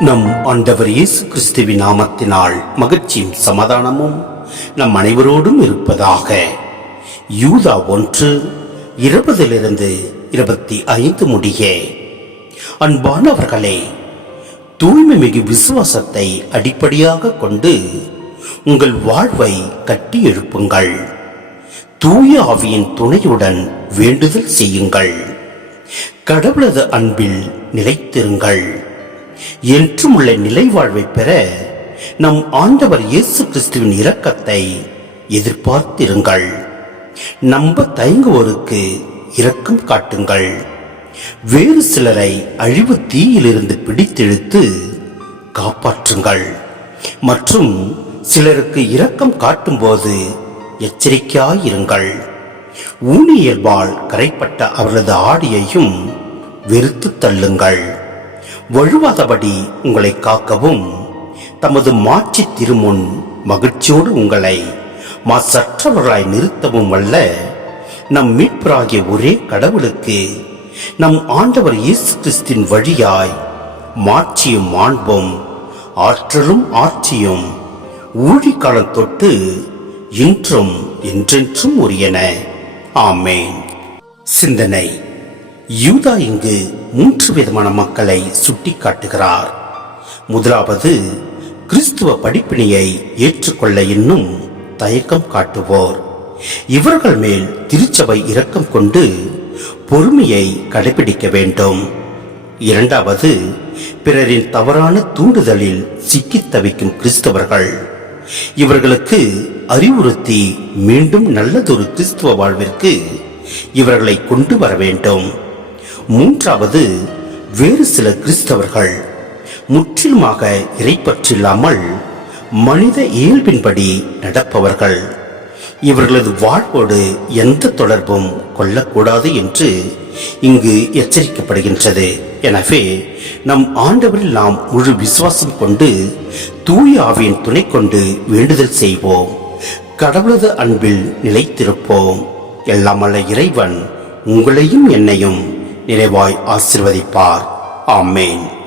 நம் ஆண்டவர் இயேசு கிறிஸ்துவின் நாமத்தினால் மகிழ்ச்சியும் சமாதானமும் நம் அனைவரோடும் இருப்பதாக. யூதா ஒன்று இருபதிலிருந்து இருபத்தி ஐந்து முடிய. அன்பானவர்களே தூய்மை மிகு விசுவாசத்தை அடிப்படையாக கொண்டு உங்கள் வாழ்வை கட்டி எழுப்புங்கள். தூய ஆவியின் துணையுடன் வேண்டுதல் செய்யுங்கள். கடவுளது அன்பில் நிலைத்திருங்கள். என்றும் உள்ள நிலை வாழ்வை பெற நம் ஆண்டவர் இயேசு கிறிஸ்துவின் இரக்கத்தை எதிர்பார்த்திருங்கள். நம்ப தயங்குவோருக்கு இரக்கம் காட்டுங்கள். வேறு சிலரை அழிவு தீயிலிருந்து பிடித்தெழுத்து காப்பாற்றுங்கள். மற்றும் சிலருக்கு இரக்கம் காட்டும்போது எச்சரிக்கையாயிருங்கள். ஊனியல்பால் கரைப்பட்ட அவரது ஆடியையும் வெறுத்து தள்ளுங்கள். வழுவாதபடி உங்களை காக்கவும். தமது மாட்சி திருமுன் மகிழ்ச்சியோடு உங்களை மாசற்றவர்களாய் நிறுத்தவும் அல்ல நம் மீட்பராகிய ஒரே கடவுளுக்கு நம் ஆண்டவர் இயேசு கிறிஸ்தின் வழியாய் மாட்சியும் மாண்பும் ஆற்றலும் ஆட்சியும் ஊழிக்காலம் தொட்டு இன்றும் என்றென்றும் உரியன. ஆமேன். சிந்தனை. யூதா இங்கு மூன்று விதமான மக்களை சுட்டி காட்டுகிறார் முதலாவது கிறிஸ்துவ படிப்பினையை ஏற்றுக்கொள்ள இன்னும் தயக்கம் காட்டுவோர். இவர்கள் மேல் திருச்சபை இரக்கம் கொண்டு பொறுமையை கடைபிடிக்க வேண்டும். இரண்டாவது பிறரின் தவறான தூண்டுதலில் சிக்கித் தவிக்கும் கிறிஸ்தவர்கள். இவர்களுக்கு அறிவுறுத்தி மீண்டும் நல்லதொரு கிறிஸ்துவ வாழ்விற்கு இவர்களை கொண்டு வர வேண்டும். மூன்றாவது வேறு சில கிறிஸ்தவர்கள் முற்றிலுமாக இறைப்பற்றில்லாமல் மனித இயல்பின்படி நடப்பவர்கள். இவர்களது வாழ்வோடு எந்த தொடர்பும் கொள்ளக்கூடாது என்று இங்கு எச்சரிக்கப்படுகின்றது. எனவே நம் ஆண்டவரில் நாம் முழு விசுவாசம் கொண்டு தூய ஆவியின் துணை கொண்டு வேண்டுதல் செய்வோம். கடவுளது அன்பில் நிலைத்திருப்போம். எல்லாமல்ல இறைவன் உங்களையும் என்னையும் நிறைவாய் ஆசிர்வதிப்பார். ஆமேன்.